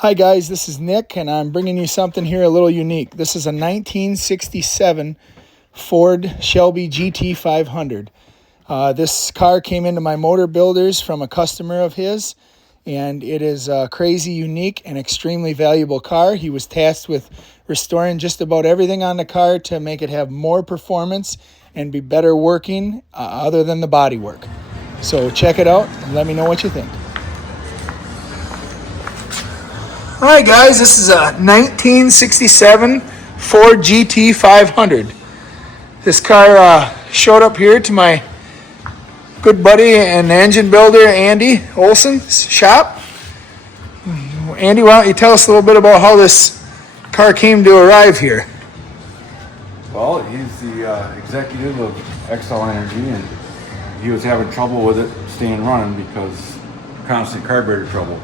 Hi guys, this is Nick and I'm bringing you something here a little unique. This is a 1967 Ford Shelby GT 500. This car came into my motor builders from a customer of his, and it is a crazy, unique, and extremely valuable car. He was tasked with restoring just about everything on the car to make it have more performance and be better working other than the body work. So check it out and let me know what you think. All right, guys, this is a 1967 Ford GT 500. This car showed up here to my good buddy and engine builder, Andy Olson's shop. Andy, why don't you tell us a little bit about how this car came to arrive here? Well, he's the executive of XL Energy, and he was having trouble with it staying running because constant carburetor trouble.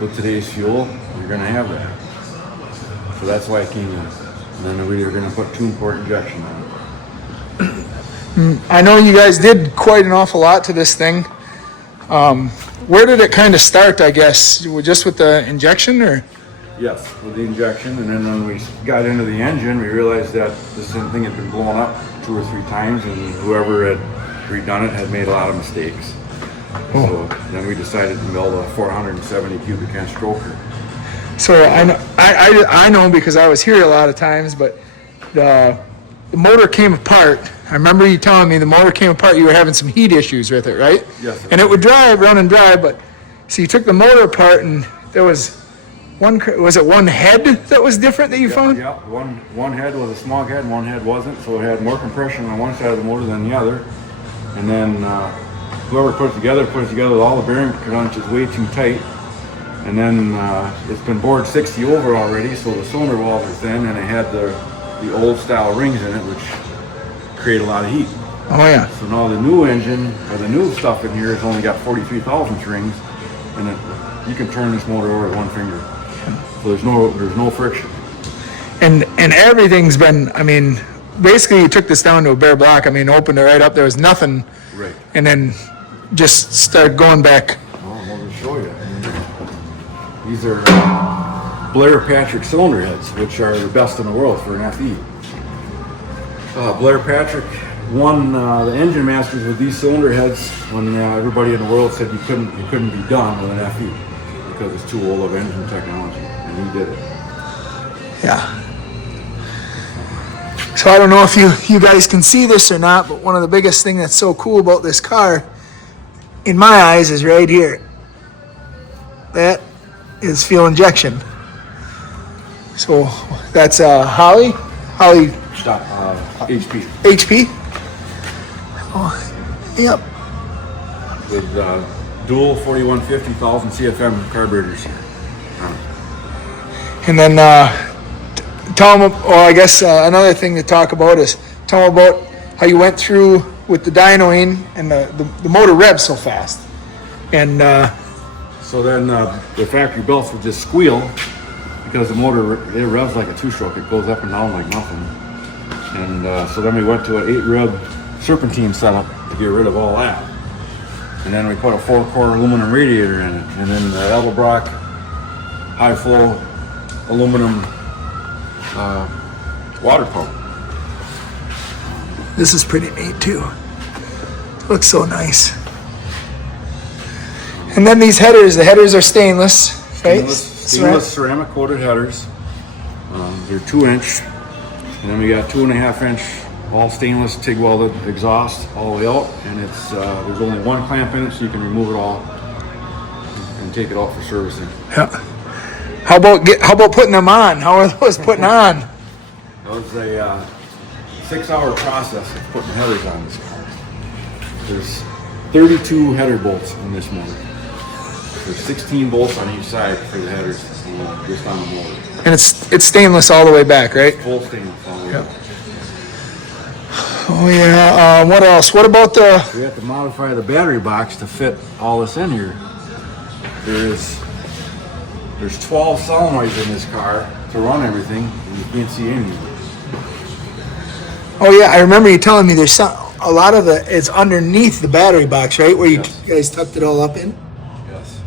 With today's fuel, you're going to have that. So that's why it came in. And then we were going to put 2-port injection on it. I know you guys did quite an awful lot to this thing. Where did it kind of start, I guess? Just with the injection, or? Yes, with the injection. And then when we got into the engine, we realized that this thing had been blown up 2 or 3 times, and whoever had redone it had made a lot of mistakes. So then we decided to build a 470 cubic inch stroker. So I know because I was here a lot of times, but the motor came apart. I remember you telling me the motor came apart. You were having some heat issues with it, right? Yes. And it would run and drive, but so you took the motor apart, and there was one head that was different that you found? Yeah, one head was a smog head and one head wasn't, so it had more compression on one side of the motor than the other. And then whoever put it together with all the bearing crunches way too tight. And then it's been bored 60 over already, so the cylinder walls are thin, and it had the old style rings in it, which create a lot of heat. Oh yeah. So now the new engine, or the new stuff in here, has only got 43 thousandths rings, and you can turn this motor over with one finger. So there's no friction. And everything's been, I mean, basically you took this down to a bare block. I mean, opened it right up, there was nothing. Right. And then just started going back. Oh, I'll just show you. These are Blair Patrick cylinder heads, which are the best in the world for an FE. Blair Patrick won the engine masters with these cylinder heads when everybody in the world said you couldn't be done with an FE because it's too old of engine technology, and he did it. Yeah. So I don't know if you guys can see this or not, but one of the biggest thing that's so cool about this car, in my eyes, is right here. That is fuel injection. So that's Holly Stop. HP. HP. Oh, yep. With dual 4150,000 CFM carburetors here. And then tell them, I guess another thing to talk about is tell them about how you went through with the dynoing and the motor revs so fast. And so then the factory belts would just squeal because the motor, it revs like a 2-stroke. It goes up and down like nothing. And so then we went to an 8-rev serpentine setup to get rid of all that. And then we put a 4-core aluminum radiator in it. And then the Edelbrock high-flow aluminum water pump. this is pretty neat too. Looks so nice. And then these headers, the headers are stainless, right? Stainless ceramic coated headers. They're 2-inch. And then we got 2.5-inch all stainless TIG welded exhaust all the way out. And it's there's only one clamp in it, so you can remove it all and take it out for servicing. Yeah. How about putting them on? How are those putting on? That was a 6-hour process of putting headers on this car. There's 32 header bolts in this motor. There's 16 bolts on each side for the headers, just on the motor. And it's stainless all the way back, right? Full stainless all the way back. Oh yeah. What else? What about the? We have to modify the battery box to fit all this in here. There's 12 solenoids in this car to run everything, and you can't see any of it. Oh yeah, I remember you telling me there's a lot of it's underneath the battery box, right? Where you guys tucked it all up in. Yes.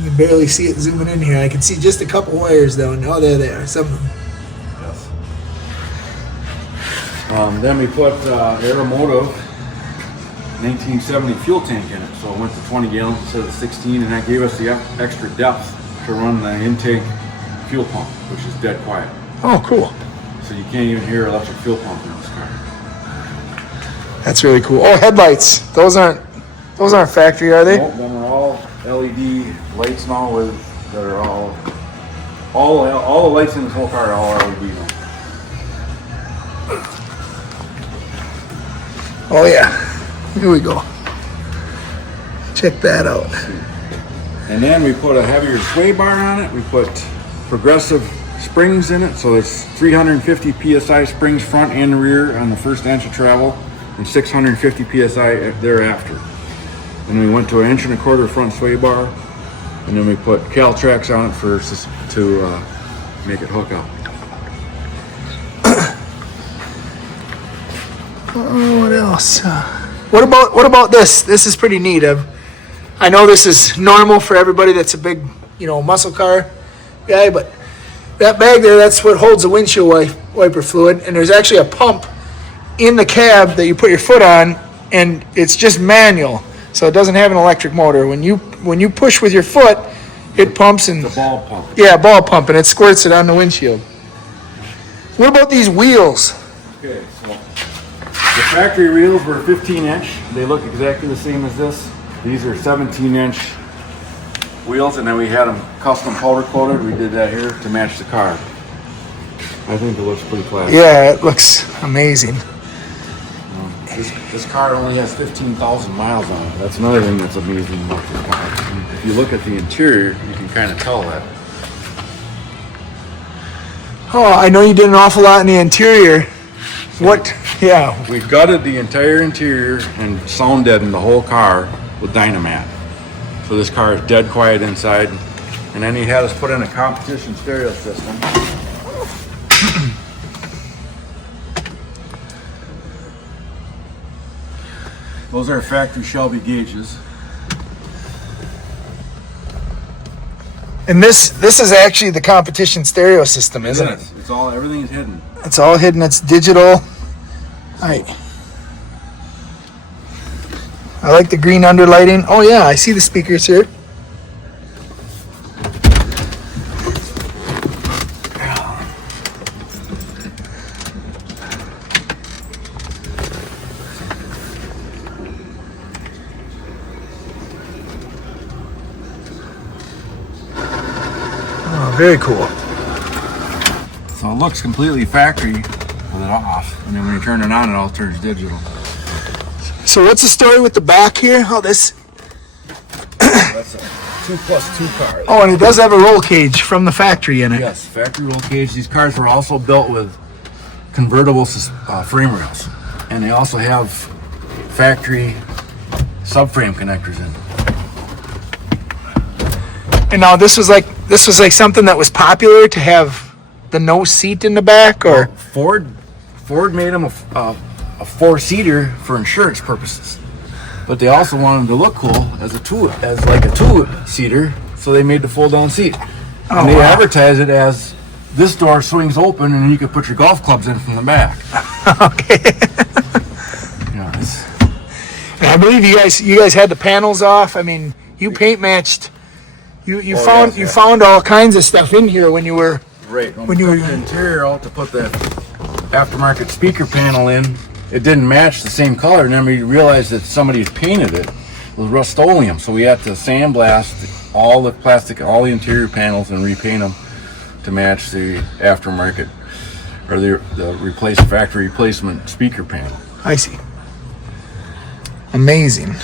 You can barely see it zooming in here. I can see just a couple wires though. Oh, there they are. Some of them. Yes. Then we put Aeromotive 1970 fuel tank in it, so it went to 20 gallons instead of 16, and that gave us the extra depth to run the intake fuel pump, which is dead quiet. Oh, cool. So you can't even hear electric fuel pump in this car. That's really cool. Oh, headlights. Those aren't factory, are they? Nope, them are all LED lights now that are all the lights in this whole car are all LED now. Oh yeah. Here we go. Check that out. And then we put a heavier sway bar on it. We put progressive springs in it, so it's 350 psi springs front and rear on the first inch of travel, and 650 psi thereafter. And we went to an 1.25 inch front sway bar, and then we put Caltrax on it to make it hook up. Oh, what else? What about this? This is pretty neat. I know this is normal for everybody that's a big, muscle car guy, but that bag there, that's what holds the windshield wiper fluid, and there's actually a pump in the cab that you put your foot on, and it's just manual, so it doesn't have an electric motor. When you push with your foot, it pumps and the ball pump. Yeah, ball pump, and it squirts it on the windshield. What about these wheels? Okay, so the factory wheels were 15 inch. They look exactly the same as this. These are 17 inch wheels, and then we had them custom powder coated. We did that here to match the car. I think it looks pretty classy. Yeah, it looks amazing. This car only has 15,000 miles on it. That's another thing that's amazing about this car. If you look at the interior, you can kind of tell that. Oh, I know you did an awful lot in the interior. What? Yeah. We gutted the entire interior and sound deadened the whole car with Dynamat. So this car is dead quiet inside. And then he had us put in a competition stereo system. Those are factory Shelby gauges. And this is actually the competition stereo system, isn't it? It's all, everything is hidden. It's all hidden. It's digital. I like the green underlighting. Oh yeah, I see the speakers here. Oh, very cool. So it looks completely factory with it off, and then when you turn it on, it all turns digital. So what's the story with the back here? Oh, this. That's a 2+2 car. Oh, and it does have a roll cage from the factory in it. Yes, factory roll cage. These cars were also built with convertible frame rails, and they also have factory subframe connectors in them. And now this was like something that was popular to have the no seat in the back, or Ford made them a 4-seater for insurance purposes, but they also wanted to look cool as a 2-seater, so they made the fold-down seat. Oh, and they wow. advertise it as this door swings open and you can put your golf clubs in from the back. Okay. And I believe you guys had the panels off. I mean, you paint matched. You found all kinds of stuff in here when you were Right. When you were the interior out to put the aftermarket speaker panel in, it didn't match the same color, and then we realized that somebody had painted it with Rust-Oleum, so we had to sandblast all the plastic, all the interior panels, and repaint them to match the aftermarket or the factory replacement speaker panel. I see. Amazing.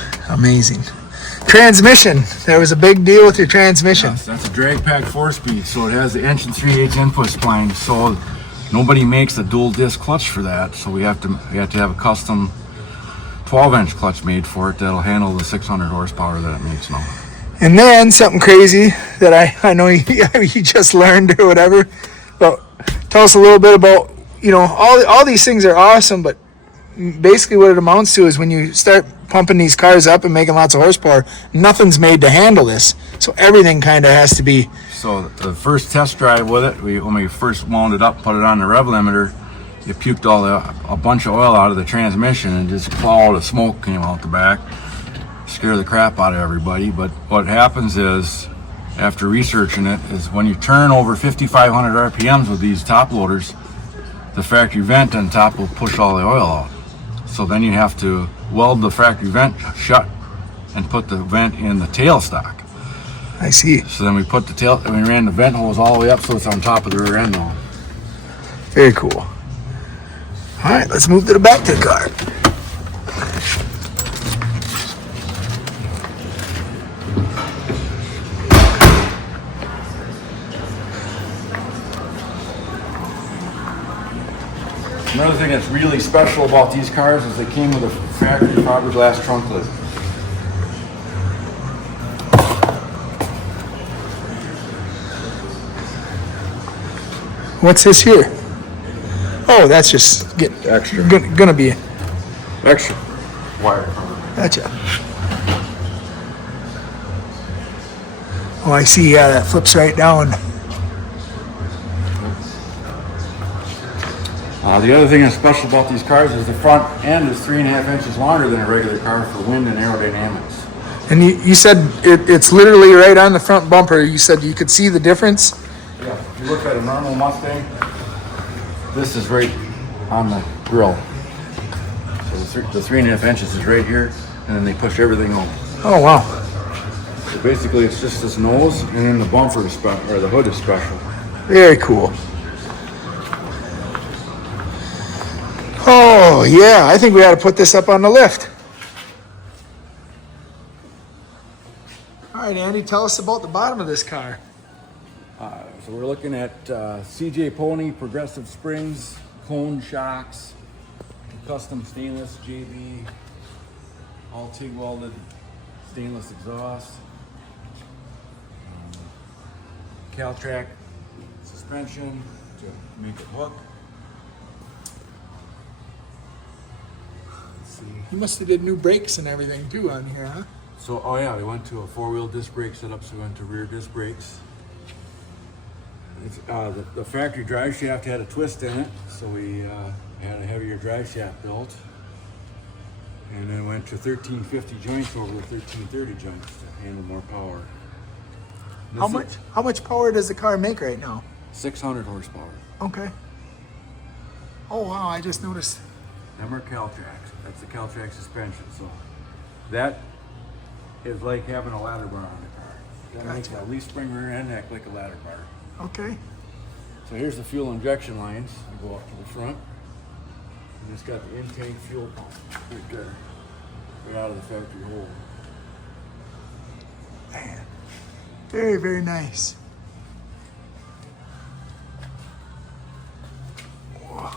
Transmission. There was a big deal with your transmission. Yes, that's a drag pack 4-speed, so it has the 1 3/8 input spline. So nobody makes a dual disc clutch for that, so we have to have a custom 12-inch clutch made for it that'll handle the 600 horsepower that it makes now. And then something crazy that I know you just learned or whatever. But tell us a little bit about all these things are awesome, but basically what it amounts to is when you start pumping these cars up and making lots of horsepower, nothing's made to handle this. So everything kind of has to be. So the first test drive with it, when we first wound it up, put it on the rev limiter, it puked a bunch of oil out of the transmission and just cloud of smoke came out the back. Scare the crap out of everybody. But what happens is, after researching it, is when you turn over 5,500 RPMs with these top loaders, the factory vent on top will push all the oil out. So then you have to weld the factory vent shut and put the vent in the tailstock. I see. So then we put the tail, and we ran the vent hose all the way up so it's on top of the rear end now. Very cool. All right, let's move to the back of the car. Another thing that's really special about these cars is they came with a factory fiberglass trunk lid. What's this here? Oh, that's just Extra. Gonna be. Extra wire. Gotcha. Oh, I see. Yeah, that flips right down. The other thing that's special about these cars is the front end is 3.5 inches longer than a regular car for wind and aerodynamics. And you said it's literally right on the front bumper. You said you could see the difference. Yeah, if you look at a normal Mustang, this is right on the grill. So the 3.5 inches is right here, and then they push everything over. Oh, wow. So basically, it's just this nose, and then the bumper is special, or the hood is special. Very cool. Oh, yeah. I think we ought to put this up on the lift. All right, Andy, tell us about the bottom of this car. So we're looking at CJ Pony progressive springs, cone shocks, custom stainless JB, all TIG welded stainless exhaust, Caltrac suspension to make it hook. Let's see. You must have did new brakes and everything too on here, huh? So, oh yeah, we went to a 4-wheel disc brake setup, so we went to rear disc brakes. It's, the factory drive shaft had a twist in it, so we had a heavier drive shaft built. And then went to 1350 joints over 1330 joints to handle more power. How much power does the car make right now? 600 horsepower. Okay. Oh wow, I just noticed. Them are Caltracs. That's the Caltrac suspension. So that is like having a ladder bar on the car. That makes that leaf spring rear end act like a ladder bar. Okay. So here's the fuel injection lines. You go up to the front. You just got the intake fuel pump right there, right out of the factory hole. Man, very, very nice. Whoa.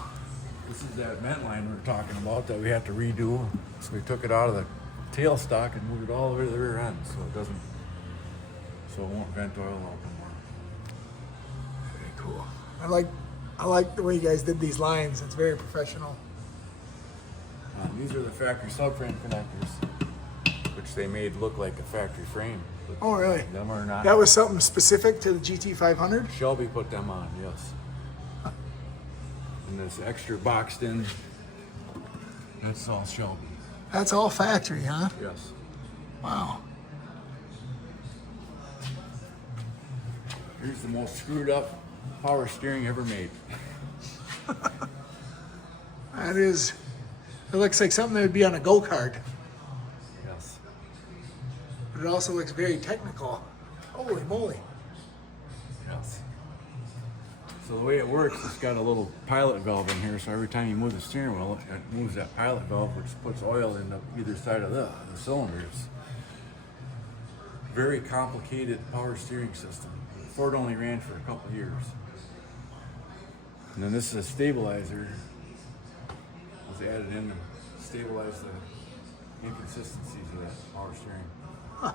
This is that vent line we were talking about that we had to redo. So we took it out of the tailstock and moved it all the way to the rear end, so it won't vent oil out anymore. Very cool. I like the way you guys did these lines. It's very professional. These are the factory subframe connectors, which they made look like a factory frame. But Oh, really? them are not. That was something specific to the GT500? Shelby put them on, yes. And this extra boxed in, that's all Shelby. That's all factory, huh? Yes. Wow. Here's the most screwed up power steering ever made. It looks like something that would be on a go-kart, Yes. but it also looks very technical. Holy moly. Yes. So the way it works, it's got a little pilot valve in here, so every time you move the steering wheel, it moves that pilot valve, which puts oil in either side of the cylinders. Very complicated power steering system. Ford only ran for a couple years. And then this is a stabilizer. Was added in to stabilize the inconsistencies of that power steering.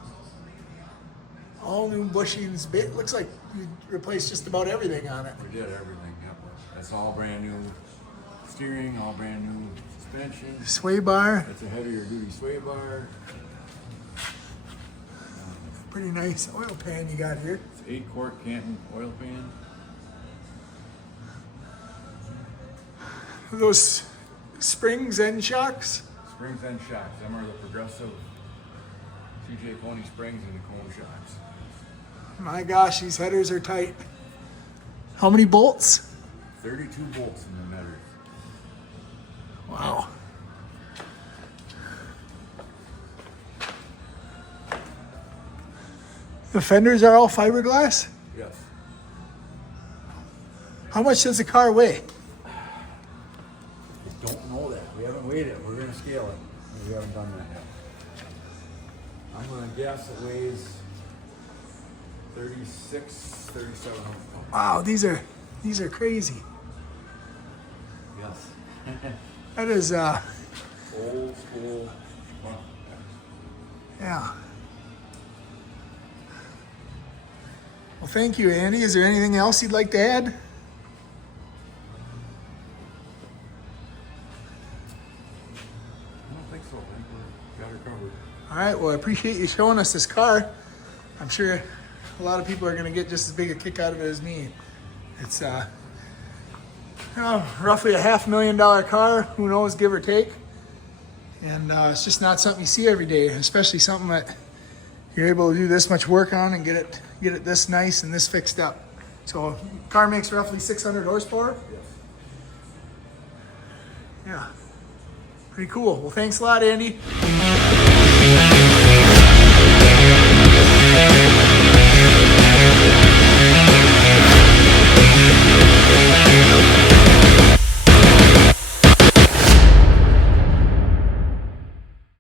All new bushings. It looks like you replaced just about everything on it. We did everything, yep. That's all brand new steering, all brand new suspension. Sway bar. It's a heavier duty sway bar. Pretty nice oil pan you got here. It's 8-quart Canton oil pan. Those springs and shocks. Springs and shocks. Them are the progressive CJ Pony springs and the cone shocks. My gosh, these headers are tight. How many bolts? 32 bolts in the headers. Wow. The fenders are all fiberglass? Yes. How much does the car weigh? We don't know that. We haven't weighed it. We're going to scale it. We haven't done that yet. I'm going to guess it weighs 36, 3700 pounds. Wow, these are crazy. Yes. That is Old school. yeah. Well, thank you, Andy. Is there anything else you'd like to add? I don't think so. I think we got her covered. All right, well, I appreciate you showing us this car. I'm sure a lot of people are going to get just as big a kick out of it as me. It's roughly a $500,000 car, who knows, give or take. And it's just not something you see every day, especially something that you're able to do this much work on and get it this nice and this fixed up. So car makes roughly 600 horsepower. Yes. Yeah, pretty cool. Well, thanks a lot, Andy.